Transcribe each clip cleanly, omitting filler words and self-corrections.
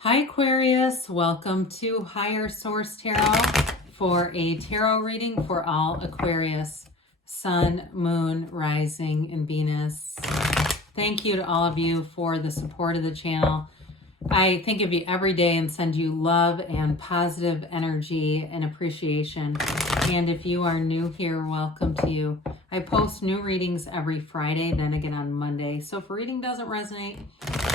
Hi Aquarius, welcome to Higher Source Tarot for a tarot reading for all Aquarius, Sun, Moon, Rising, and Venus. Thank you to all of you for the support of the channel. I think of you every day and send you love and positive energy and appreciation. And if you are new here, welcome to you. I post new readings every Friday, then again on Monday. So if a reading doesn't resonate,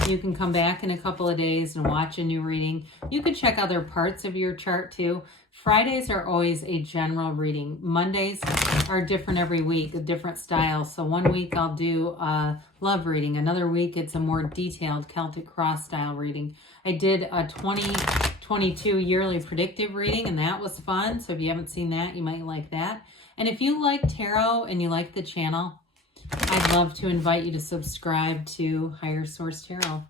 you can come back in a couple of days and watch a new reading. You can check other parts of your chart too. Fridays are always a general reading. Mondays are different every week, a different style. So one week I'll do a love reading. Another week it's a more detailed Celtic cross style reading. I did a 2022 yearly predictive reading and that was fun. So if you haven't seen that, you might like that. And if you like tarot and you like the channel, I'd love to invite you to subscribe to Higher Source Tarot.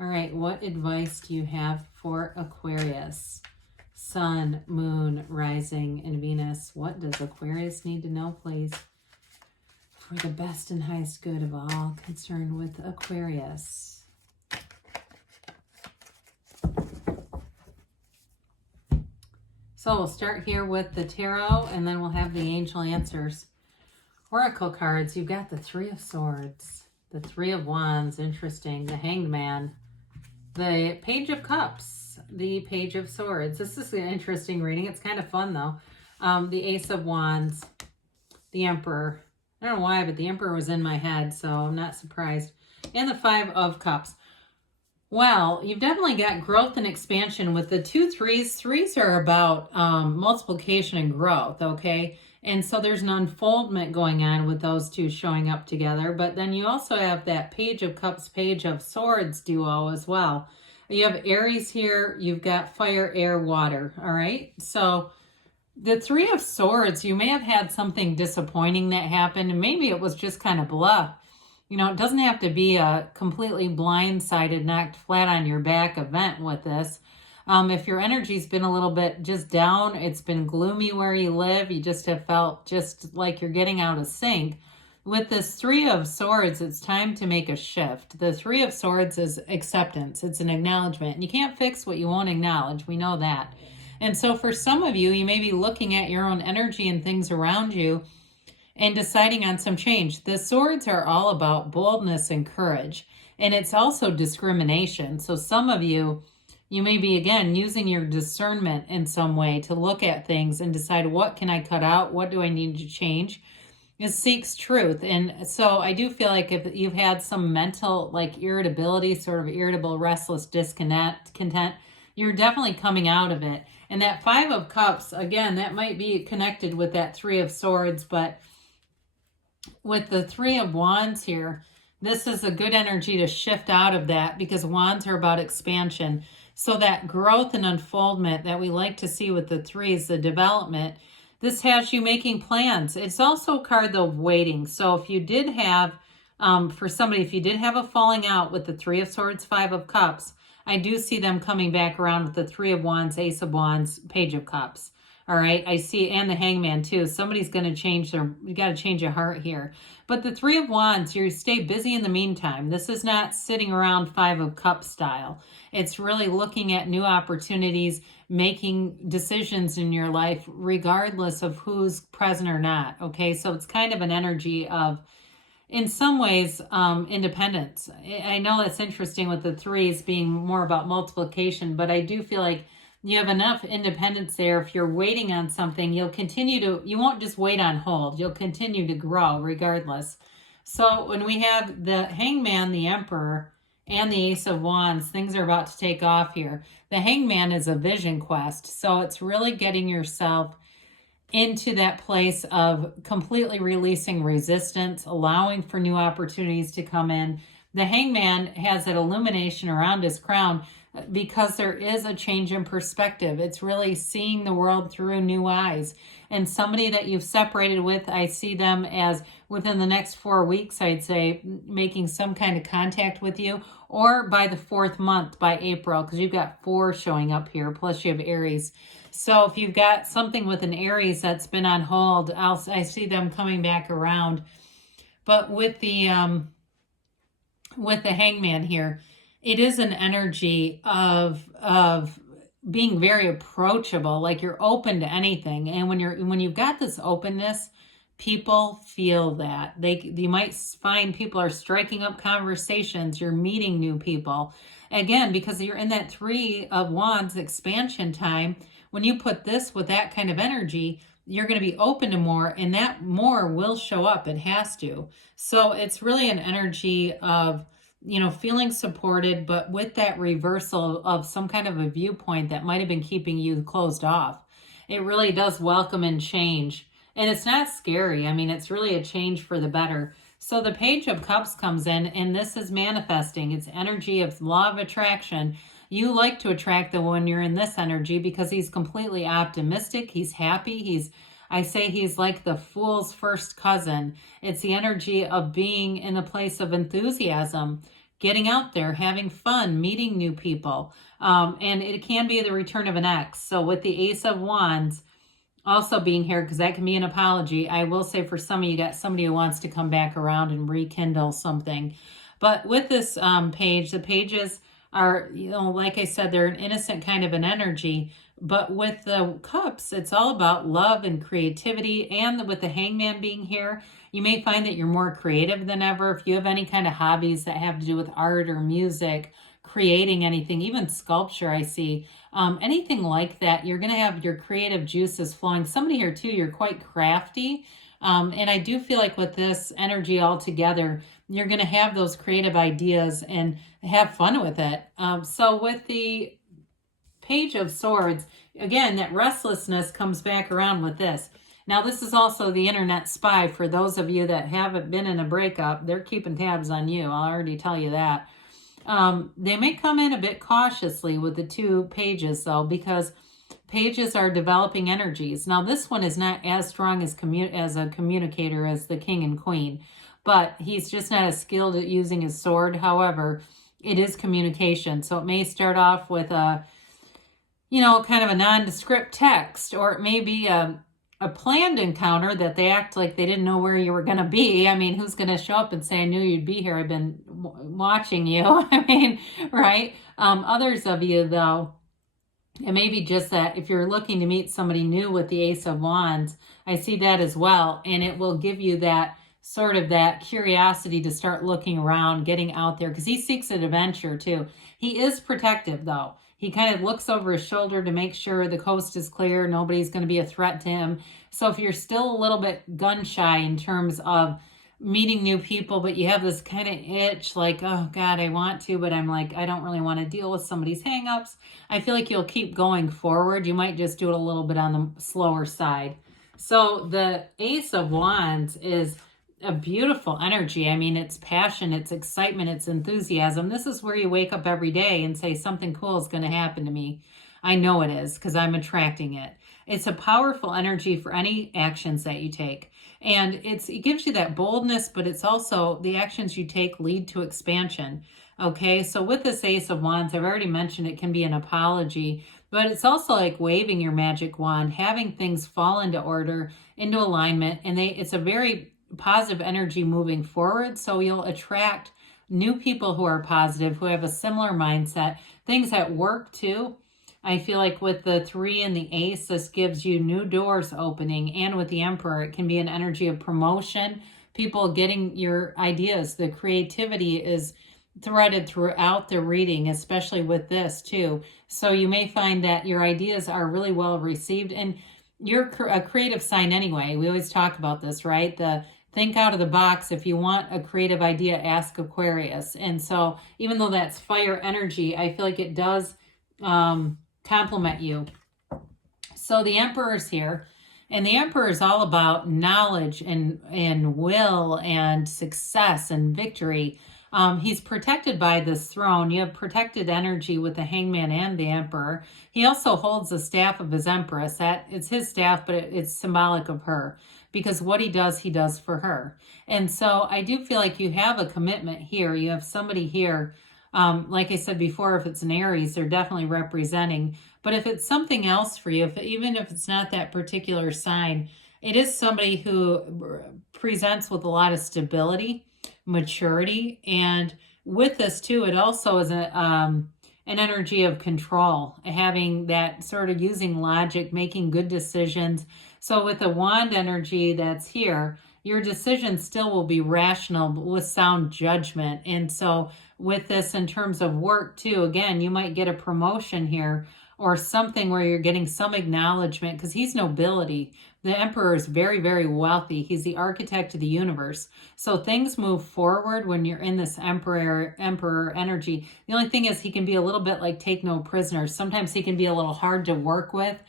All right, what advice do you have for Aquarius? Sun, Moon, Rising, and Venus. What does Aquarius need to know, please? For the best and highest good of all concerned with Aquarius. So we'll start here with the tarot, and then we'll have the angel answers. Oracle cards, you've got the Three of Swords, the Three of Wands, interesting, the Hanged Man, the Page of Cups, the Page of Swords. This is an interesting reading. It's kind of fun, though. The Ace of Wands, the Emperor. I don't know why, but the Emperor was in my head, so I'm not surprised. And the Five of Cups. Well, you've definitely got growth and expansion with the two threes. Threes are about multiplication and growth, okay? And so there's an unfoldment going on with those two showing up together. But then you also have that Page of Cups, Page of Swords duo as well. You have Aries here. You've got fire, air, water. All right. So the Three of Swords, you may have had something disappointing that happened. And maybe it was just kind of blah. You know, it doesn't have to be a completely blindsided, knocked flat on your back event with this. If your energy's been a little bit just down, it's been gloomy where you live, you just have felt just like you're getting out of sync. With this Three of Swords, it's time to make a shift. The Three of Swords is acceptance. It's an acknowledgement. You can't fix what you won't acknowledge. We know that. And so for some of you, you may be looking at your own energy and things around you and deciding on some change. The swords are all about boldness and courage. And it's also discrimination. So some of you, you may be, again, using your discernment in some way to look at things and decide, what can I cut out? What do I need to change? It seeks truth. And so I do feel like if you've had some mental, like irritability, sort of irritable, restless, content, you're definitely coming out of it. And that Five of Cups, again, that might be connected with that Three of Swords, but with the Three of Wands here, this is a good energy to shift out of that because wands are about expansion. So that growth and unfoldment that we like to see with the threes, the development, this has you making plans. It's also a card, though, of waiting. So if you did have, for somebody, if you did have a falling out with the Three of Swords, Five of Cups, I do see them coming back around with the Three of Wands, Ace of Wands, Page of Cups. All right, I see, and the Hangman too. Somebody's going to change you got to change your heart here. But the Three of Wands, you stay busy in the meantime. This is not sitting around Five of Cups style. It's really looking at new opportunities, making decisions in your life, regardless of who's present or not. Okay, so it's kind of an energy of, in some ways, independence. I know that's interesting with the threes being more about multiplication, but I do feel like you have enough independence there. If you're waiting on something, you won't just wait on hold. You'll continue to grow regardless. So when we have the Hangman, the Emperor, and the Ace of Wands, things are about to take off here. The Hangman is a vision quest. So it's really getting yourself into that place of completely releasing resistance, allowing for new opportunities to come in. The Hangman has that illumination around his crown because there is a change in perspective. It's really seeing the world through new eyes. And somebody that you've separated with, I see them as within the next 4 weeks, I'd say, making some kind of contact with you, or by the 4th month, by April, because you've got 4 showing up here, plus you have Aries. So if you've got something with an Aries that's been on hold, I see them coming back around. But with the Hangman here, it is an energy of being very approachable, like you're open to anything. And when you've got this openness, people feel that. You might find people are striking up conversations, you're meeting new people. Again, because you're in that 3 of Wands expansion time, when you put this with that kind of energy, you're going to be open to more, and that more will show up. It has to. So it's really an energy of, feeling supported, but with that reversal of some kind of a viewpoint that might have been keeping you closed off. It really does welcome and change. And it's not scary. I mean, it's really a change for the better. So the Page of Cups comes in, and this is manifesting. It's energy of law of attraction. You like to attract the one you're in this energy because he's completely optimistic. He's happy. I say he's like the fool's first cousin. It's the energy of being in a place of enthusiasm, getting out there, having fun, meeting new people. And it can be the return of an ex. So with the Ace of Wands also being here, because that can be an apology, I will say for some of you got somebody who wants to come back around and rekindle something. But with this page, the pages are, like I said, they're an innocent kind of an energy. But with the cups, it's all about love and creativity. And with the Hangman being here, you may find that you're more creative than ever. If you have any kind of hobbies that have to do with art or music, creating anything, even sculpture, I see, anything like that, you're going to have your creative juices flowing. Somebody here too, you're quite crafty. And I do feel like with this energy all together, you're going to have those creative ideas and have fun with it. So with the Page of Swords, again, that restlessness comes back around with this. Now, this is also the internet spy. For those of you that haven't been in a breakup, they're keeping tabs on you. I'll already tell you that. They may come in a bit cautiously with the 2 pages, though, because pages are developing energies. Now, this one is not as strong as a communicator as the King and Queen, but he's just not as skilled at using his sword. However, it is communication. So it may start off with a kind of a nondescript text, or it may be a planned encounter that they act like they didn't know where you were going to be. I mean, who's going to show up and say, I knew you'd be here. I've been watching you. I mean, right? Others of you, though, it may be just that if you're looking to meet somebody new with the Ace of Wands, I see that as well. And it will give you that sort of that curiosity to start looking around, getting out there, because he seeks an adventure too. He is protective, though. He kind of looks over his shoulder to make sure the coast is clear. Nobody's going to be a threat to him. So if you're still a little bit gun shy in terms of meeting new people, but you have this kind of itch like, oh God, I want to, but I'm like, I don't really want to deal with somebody's hangups, I feel like you'll keep going forward. You might just do it a little bit on the slower side. So the Ace of Wands is a beautiful energy. I mean, it's passion, it's excitement, it's enthusiasm. This is where you wake up every day and say, something cool is going to happen to me. I know it is because I'm attracting it. It's a powerful energy for any actions that you take. And it gives you that boldness, but it's also the actions you take lead to expansion. Okay, so with this Ace of Wands, I've already mentioned it can be an apology, but it's also like waving your magic wand, having things fall into order, into alignment, and it's a very positive energy moving forward. So you'll attract new people who are positive, who have a similar mindset. Things at work too. I feel like with the 3 and the Ace, this gives you new doors opening. And with the Emperor, it can be an energy of promotion, people getting your ideas. The creativity is threaded throughout the reading, especially with this too. So you may find that your ideas are really well received, and you're a creative sign anyway. We always talk about this, right? Think out of the box. If you want a creative idea, ask Aquarius. And so even though that's fire energy, I feel like it does complement you. So the Emperor's here, and the Emperor is all about knowledge and will and success and victory. He's protected by this throne. You have protected energy with the Hangman and the Emperor. He also holds the staff of his Empress. It's his staff, but it's symbolic of her, because what he does for her. And so I do feel like you have a commitment here. You have somebody here. Like I said before, if it's an Aries, they're definitely representing. But if it's something else for you, even if it's not that particular sign, it is somebody who presents with a lot of stability, maturity, and with this too, it also is an energy of control, having that sort of using logic, making good decisions. So with the wand energy that's here, your decisions still will be rational, but with sound judgment. And so with this in terms of work too, again, you might get a promotion here or something where you're getting some acknowledgement, because he's nobility. The emperor is very, very wealthy. He's the architect of the universe. So things move forward when you're in this emperor energy. The only thing is he can be a little bit like take no prisoners. Sometimes he can be a little hard to work with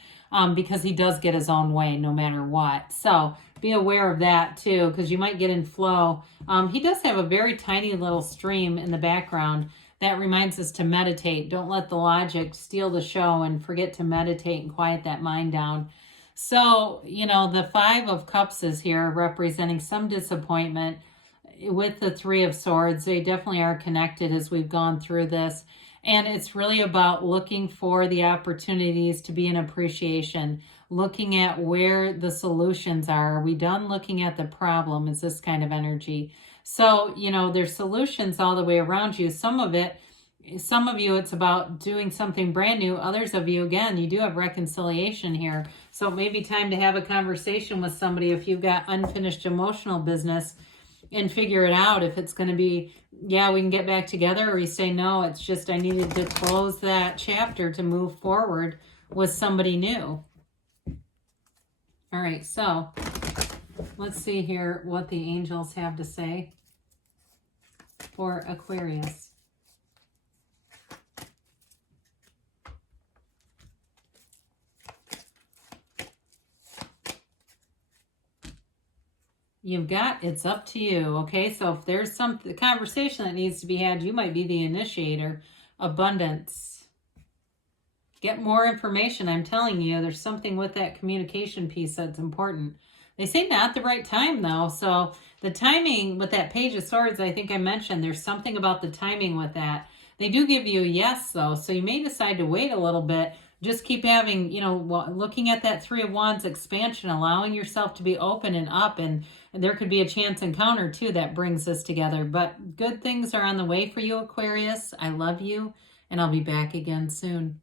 because he does get his own way no matter what. So be aware of that too, because you might get in flow. He does have a very tiny little stream in the background that reminds us to meditate. Don't let the logic steal the show and forget to meditate and quiet that mind down. So, you know, the Five of Cups is here representing some disappointment with the Three of Swords. They definitely are connected as we've gone through this. And it's really about looking for the opportunities to be an appreciation, looking at where the solutions are. Are we done looking at the problem? Is this kind of energy? So, you know, there's solutions all the way around you. Some of you, it's about doing something brand new. Others of you, again, you do have reconciliation here. So it may be time to have a conversation with somebody if you've got unfinished emotional business and figure it out. If it's going to be, yeah, we can get back together, or you say, no, it's just I needed to close that chapter to move forward with somebody new. All right, so let's see here what the angels have to say for Aquarius. You've got, it's up to you, okay? So if there's some conversation that needs to be had, you might be the initiator. Abundance. Get more information. I'm telling you, there's something with that communication piece that's important. They say not the right time, though. So the timing with that Page of Swords, I think I mentioned, there's something about the timing with that. They do give you a yes, though. So you may decide to wait a little bit. Just keep having, you know, looking at that Three of Wands expansion, allowing yourself to be open and up. And there could be a chance encounter, too, that brings us together. But good things are on the way for you, Aquarius. I love you, and I'll be back again soon.